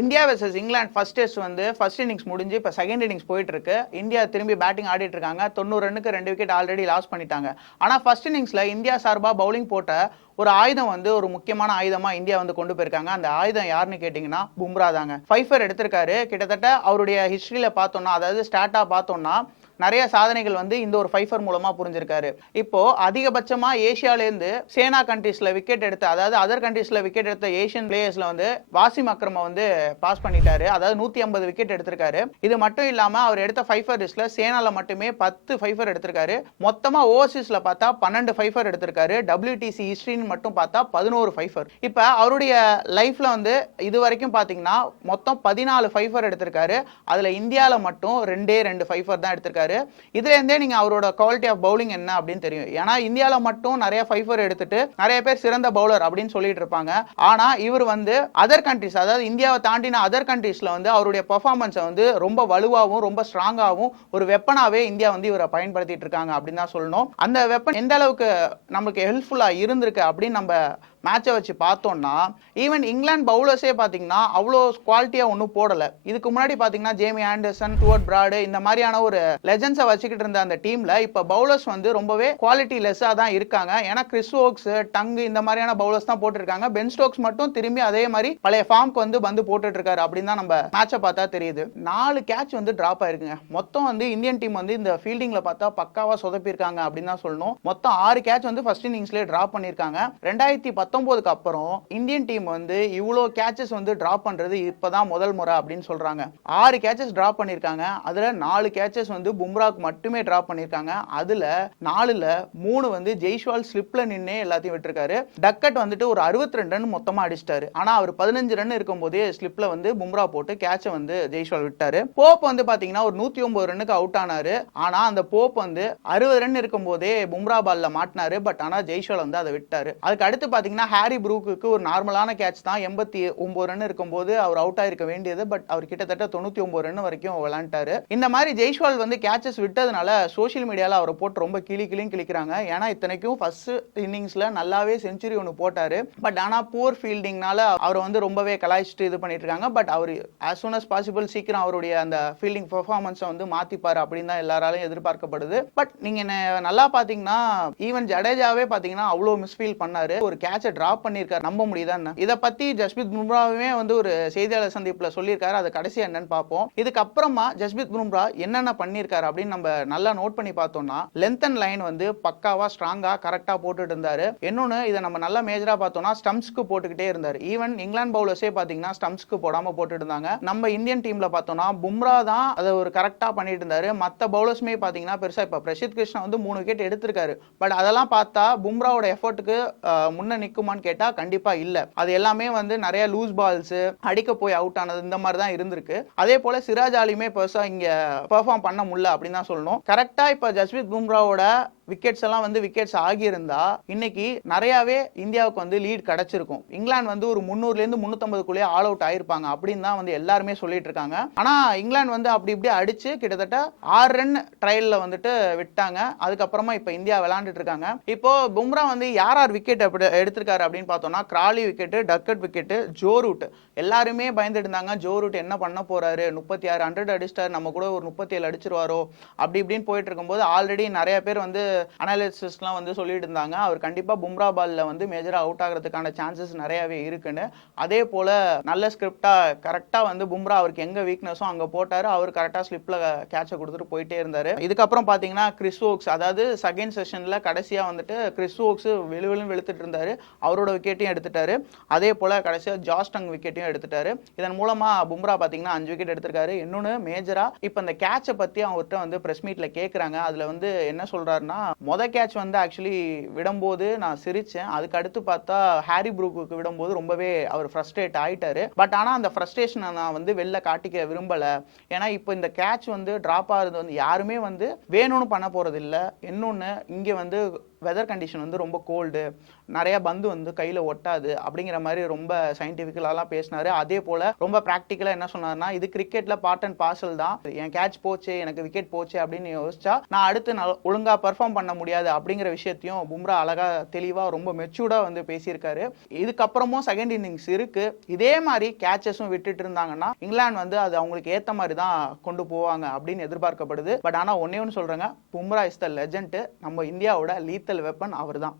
India versus England first test வந்து first innings முடிஞ்சு இப்போ செகண்ட் இன்னிங்ஸ் போயிட்டு இருக்கு இந்தியா திரும்பி பேட்டிங் ஆடிட்டு இருக்காங்க தொண்ணூறு ரன்னுக்கு ரெண்டு விக்கெட் ஆல்ரெடி லாஸ் பண்ணிட்டாங்க. ஆனால் ஃபர்ஸ்ட் இன்னிங்ஸில் இந்தியா சார்பாக பவுலிங் போட்ட ஒரு ஆயுதம் வந்து ஒரு முக்கியமான ஆயுதமாக இந்தியா வந்து கொண்டு போயிருக்காங்க. அந்த ஆயுதம் யாருன்னு கேட்டிங்கன்னா பும்ரா தாங்க. ஃபைஃபர் எடுத்திருக்காரு. கிட்டத்தட்ட அவருடைய ஹிஸ்ட்ரியில் பார்த்தோம்னா அதாவது ஸ்டாட்டாக பார்த்தோம்னா நிறைய சாதனைகள் வந்து இந்த ஒரு ஃபைஃபர் மூலமாக புரிஞ்சிருக்காரு. இப்போ அதிகபட்சமாக ஏஷியாவிலேருந்து சேனா கண்ட்ரீஸில் விக்கெட் எடுத்த அதாவது அதர் கண்ட்ரீஸில் விக்கெட் எடுத்த ஏஷியன் பிளேயர்ஸில் வந்து வாசிம் அக்ரம வந்து பாஸ் பண்ணிட்டாரு. அதாவது நூற்றி ஐம்பது விக்கெட் எடுத்திருக்காரு. இது மட்டும் இல்லாமல் அவர் எடுத்த ஃபைஃபர் லிஸ்ட்டில் சேனாவில் மட்டுமே பத்து ஃபைஃபர் எடுத்திருக்காரு. மொத்தமாக ஓவர்சீஸில் பார்த்தா பன்னெண்டு ஃபைஃபர் எடுத்திருக்காரு. டபிள்யூடிசி ஹிஸ்ட்ரின்னு மட்டும் பார்த்தா பதினோரு ஃபைஃபர் இப்போ அவருடைய லைஃப்பில் வந்து இது வரைக்கும் பார்த்தீங்கன்னா மொத்தம் பதினாலு ஃபைஃபர் எடுத்திருக்காரு. அதில் இந்தியாவில் மட்டும் ரெண்டே ரெண்டு ஃபைஃபர் தான் எடுத்திருக்காரு. இதுல இருந்தே நீங்க அவரோட குவாலிட்டி ஆஃப் பவுலிங் என்ன அப்படின்னு தெரியும். ஏன்னா இந்தியாவில் மட்டும் நிறைய ஃபைஃபர் எடுத்துட்டு நிறைய பேர் சிறந்த பவுலர் அப்படின்னு சொல்லிட்டு இருப்பாங்க. ஆனா இவர் வந்து அதர் கண்ட்ரிஸ் அதாவது இந்தியாவை தாண்டின அதர் கண்ட்ரிஸ்ல வந்து அவருடைய பர்ஃபார்மன்ஸை வந்து ரொம்ப வலுவாகவும் ரொம்ப ஸ்ட்ராங்காகவும் ஒரு வெப்பனாகவே இந்தியா வந்து இவரை பயன்படுத்திட்டு இருக்காங்க அப்படின்னு தான் சொல்லணும். அந்த வெப்பன் எந்த அளவுக்கு நமக்கு ஹெல்ப்ஃபுல்லா இருந்திருக்கு அப்படின்னு நம்ம மேட்சை வச்சு பார்த்தோம்னா ஈவன் இங்கிலாந்து பவுலர்ஸே பார்த்தீங்கன்னா அவ்வளோ குவாலிட்டியாக ஒன்றும் போடலை. இதுக்கு முன்னாடி பார்த்தீங்கன்னா ஜேமி ஆண்டர்சன் டுவர்ட் பிராடு இந்த மாதிரியான ஒரு லெஜன்ஸை வச்சுக்கிட்டு இருந்த அந்த டீமில் இப்போ பவுலர்ஸ் வந்து ரொம்பவே குவாலிட்டி லெஸ்ஸாக தான் இருக்காங்க. ஏன்னா கிறிஸ் ஓக்ஸ் டங்கு இந்த மாதிரியான பவுலர்ஸ் தான் போட்டிருக்காங்க. பென் ஸ்டோக்ஸ் மட்டும் திரும்பி அதே மாதிரி பழைய ஃபார்ம்க்கு வந்து வந்து போட்டுட்டு இருக்காரு அப்படின்னு தான் நம்ம மேட்சை பார்த்தா தெரியுது. நாலு கேட்ச் வந்து டிராப் ஆயிருக்குங்க. மொத்தம் வந்து இந்தியன் டீம் வந்து இந்த ஃபீல்டிங்கில் பார்த்தா பக்காவாக சொதப்பியிருக்காங்க அப்படின்னு தான் சொல்லணும். மொத்தம் ஆறு கேட்ச் வந்து ஃபர்ஸ்ட் இன்னிங்ஸ்லேயே டிராப் பண்ணியிருக்காங்க. ரெண்டாயிரத்தி பத்தொன்பதுக்கு அப்புறம் இந்தியன் டீம் வந்து இவ்வளோ கேட்சஸ் வந்து டிராப் பண்ணுறது இப்போதான் முதல் முறை அப்படின்னு சொல்கிறாங்க ஆறு கேட்சஸ் டிராப் பண்ணியிருக்காங்க. அதில் நாலு கேட்சஸ் வந்து பும்ராக் மட்டுமே டிராப் பண்ணியிருக்காங்க அதில் நாலுல மூணு வந்து ஜெய்ஷ்வால் ஸ்லிப்பில் நின்னே எல்லாத்தையும் விட்டுருக்காரு. டக்கட் வந்துட்டு ஒரு அறுபத்தி ரெண்டு ரன் மொத்தமாக அடிச்சிட்டாரு. ஆனால் அவர் பதினஞ்சு ரன் இருக்கும்போதே ஸ்லிப்பில் வந்து பும்ரா போட்டு கேட்சை வந்து ஜெய்ஷ்வால் விட்டாரு. போப் வந்து பார்த்தீங்கன்னா ஒரு நூற்றி ஒம்பது ரன்னுக்கு அவுட் ஆனார். ஆனால் அந்த போப் வந்து அறுபது ரன் இருக்கும்போதே பும்ரா பாலில் மாட்டினாரு. பட் ஆனால் ஜெய்ஷ்வால் வந்து அதை விட்டார். அதுக்கு அடுத்து பார்த்தீங்கன்னா ஹாரி ப்ரூக்கு ஒரு நார்மலான கேட்ச் தான். எண்பத்தி ஒம்பது ரன் இருக்கும்போது அவர் அவுட் ஆயிருக்க வேண்டியது. பட் அவர் கிட்டத்தட்ட தொண்ணூற்றி ஒம்பது ரன் வரைக்கும் விளாண்டாரு இந்த மாதிரி ஜெய்ஷ்வால் வந்து கேட்சஸ் விட்டதுனால சோஷியல் மீடியாவில் அவரை போட்டு ரொம்ப கிளி கிளியும் கிளிக்கிறாங்க ஏன்னா இத்தனைக்கும் ஃபர்ஸ்ட் இன்னிங்ஸில் நல்லாவே செஞ்சுரி ஒன்று போட்டார். பட் ஆனால் போர் ஃபீல்டிங்னால அவரை வந்து ரொம்பவே கலாய்ச்சிட்டு இது பண்ணிட்டு இருக்காங்க பட் அவர் ஆஸ் சூன் அஸ் பாசிபிள் சீக்கிரம் அவருடைய அந்த ஃபீல்டிங் பெர்ஃபார்மன்ஸை வந்து மாற்றிப்பார் அப்படின்னு தான் எல்லாராலையும் எதிர்பார்க்கப்படுது. பட் நீங்கள் என்ன நல்லா பார்த்தீங்கன்னா ஈவன் ஜடேஜாவே பார்த்தீங்கன்னா அவ்வளோ மிஸ்ஃபீல் பண்ணார். ஒரு கேட்சை ட்ராப் பண்ணியிருக்காரு. நம்ப முடியுதான்னு இதை பற்றி ஜஸ்பித் பும்ராவுமே வந்து ஒரு செய்தியாளர் சந்திப்பில் சொல்லியிருக்காரு. அது கடைசி என்னன்னு பார்ப்போம் இதுக்கப்புறமா ஜஸ்பித் பும்ரா என்னென்ன பண்ணியிருக்காரு அப்படின்னு நம்ம நல்லா நோட் பண்ணி பார்த்தோம்னா லென்த் அண்ட் லைன் வந்து பக்காவா ஸ்ட்ராங்கா கரெக்டா போட்டுட்டு இருந்தாரு. இன்னொன்னு இதை நம்ம நல்லா மேஜரா பார்த்தோம்னா ஸ்டம்ப்ஸ்க்கு போட்டுக்கிட்டே இருந்தாரு. ஈவன் இங்கிலாந்து பவுலர்ஸே பாத்தீங்கன்னா ஸ்டம்ப்ஸ்க்கு போடாம போட்டுட்டு இருந்தாங்க. நம்ம இந்தியன் டீம்ல பார்த்தோம்னா பும்ரா தான் அதை ஒரு கரெக்டா பண்ணிட்டு இருந்தாரு. மற்ற பவுலர்ஸ்மே பாத்தீங்கன்னா பெருசா இப்ப பிரசித் கிருஷ்ணா வந்து மூணு விக்கெட் எடுத்திருக்காரு. பட் அதெல்லாம் பார்த்தா பும்ராவோட எஃபர்ட்டுக்கு முன்ன நிக்குமான்னு கேட்டா கண்டிப்பா இல்ல. அது எல்லாமே வந்து நிறைய லூஸ் பால்ஸ் அடிக்க போய் அவுட் ஆனது இந்த மாதிரி தான் இருந்திருக்கு. அதே போல சிராஜ் அலியுமே பெருசா இங்க பெர்ஃபார்ம் பண்ண முடியல. அப்படின்னு தான் சொல்லணும். கரெக்டா இப்ப ஜஸ்வித் பும்ராவோட விக்கெட்ஸ் எல்லாம் வந்து விக்கெட்ஸ் ஆகியிருந்தா இன்னைக்கு நிறையாவே இந்தியாவுக்கு வந்து லீட் கிடைச்சிருக்கும். இங்கிலாந்து வந்து ஒரு முந்நூறுலேருந்து முந்நூற்றம்பதுக்குள்ளேயே ஆல் அவுட் ஆயிருப்பாங்க அப்படின்னு தான் வந்து எல்லாருமே சொல்லிட்டு இருக்காங்க. ஆனால் இங்கிலாந்து வந்து அப்படி இப்படி அடிச்சு கிட்டத்தட்ட ஆறு ரன் ட்ரையலில் வந்துட்டு விட்டாங்க. அதுக்கப்புறமா இப்போ இந்தியா விளாண்டுட்டு இருக்காங்க. இப்போ பும்ரா வந்து யார் யார் விக்கெட் அப்படி எடுத்திருக்காரு அப்படின்னு பார்த்தோம்னா Crawley wicket Duckett wicket Joe Root எல்லாருமே பயந்துட்டு இருந்தாங்க ஜோ ரூட் என்ன பண்ண போறாரு? முப்பத்தி ஆறு ஹண்ட்ரட் அடிச்சிட்டாரு. நம்ம கூட ஒரு முப்பத்தி ஏழு அடிச்சிருவாரோ? அப்படி இப்படின்னு போயிட்டு இருக்கும்போது ஆல்ரெடி நிறைய பேர் வந்து அனாலிசிஸ்லாம் வந்து சொல்லிட்டு இருந்தாங்க அவர் கண்டிப்பாக பும்ரா பாலில் வந்து மேஜராக அவுட் ஆகிறதுக்கான சான்சஸ் நிறையாவே இருக்குன்னு. அதே போல் நல்ல ஸ்கிரிப்டாக கரெக்டாக வந்து பும்ரா அவருக்கு எங்கே வீக்னஸோ அங்கே போட்டார். அவர் கரெக்டாக ஸ்லிப்பில் கேட்சை கொடுத்துட்டு போயிட்டே இருந்தார். இதுக்கப்புறம் பார்த்தீங்கன்னா கிறிஸ் ஓக்ஸ் அதாவது செகண்ட் செஷனில் கடைசியாக வந்துட்டு கிறிஸ் ஓக்ஸ் வெளுவெளும் வெளுத்துட்டு இருந்தார். அவரோட விக்கெட்டையும் எடுத்துட்டாரு. அதே போல் கடைசியாக ஜாஸ்டங் விக்கெட்டையும் எடுத்துட்டாரு. இதன் மூலமாக பும்ரா பார்த்தீங்கன்னா அஞ்சு விக்கெட் எடுத்திருக்காரு. இன்னொன்று மேஜரா இப்போ இந்த கேட்சை பற்றி அவர்கிட்ட வந்து ப்ரெஸ் மீட்டில் கேட்குறாங்க அதில் வந்து என்ன சொல்கிறாருன்னா மொதல் கேட்ச் வந்து ஆக்சுவலி விடும்போது நான் சிரிச்சேன். அதுக்கு அடுத்து பார்த்தா ஹாரி ப்ரூக்கு விடும்போது ரொம்பவே அவர் ஃப்ரஸ்ட்ரேட் ஆகிட்டாரு பட் ஆனால் அந்த ஃப்ரஸ்ட்ரேஷனை நான் வந்து வெளில காட்டிக்க விரும்பல. ஏன்னா இப்போ இந்த கேட்ச் வந்து ட்ராப் ஆகிறது வந்து யாருமே வந்து வேணும்னு பண்ண போகிறதில்ல இன்னொன்று இங்கே வந்து வெதர் கண்டிஷன் வந்து ரொம்ப கோல்டு நிறைய பந்து வந்து கையில் ஒட்டாது அப்படிங்கிற மாதிரி ரொம்ப சயின்டிஃபிக்கலாலாம் பேசினாரு. அதே போல் ரொம்ப ப்ராக்டிக்கலாக என்ன சொன்னார்னா இது கிரிக்கெட்டில் பார்ட் அண்ட் பார்சல் தான். என் கேட்ச் போச்சு எனக்கு விக்கெட் போச்சு அப்படின்னு யோசிச்சா நான் அடுத்து நல் ஒழுங்காக பர்ஃபார்ம் பண்ண முடியாது அப்படிங்கிற விஷயத்தையும் பும்ரா அழகாக தெளிவாக ரொம்ப மெச்சூர்டாக வந்து பேசியிருக்காரு. இதுக்கப்புறமும் செகண்ட் இன்னிங்ஸ் இருக்கு. இதே மாதிரி கேட்சஸும் விட்டுட்டு இருந்தாங்கன்னா இங்கிலாந்து வந்து அது அவங்களுக்கு ஏற்ற மாதிரி தான் கொண்டு போவாங்க அப்படின்னு எதிர்பார்க்கப்படுது. பட் ஆனால் ஒன்னே ஒன்று சொல்கிறேங்க பும்ரா இஸ் த லெஜண்ட்டு நம்ம இந்தியாவோட லீத்தல் வெப்பன் அவர் தான்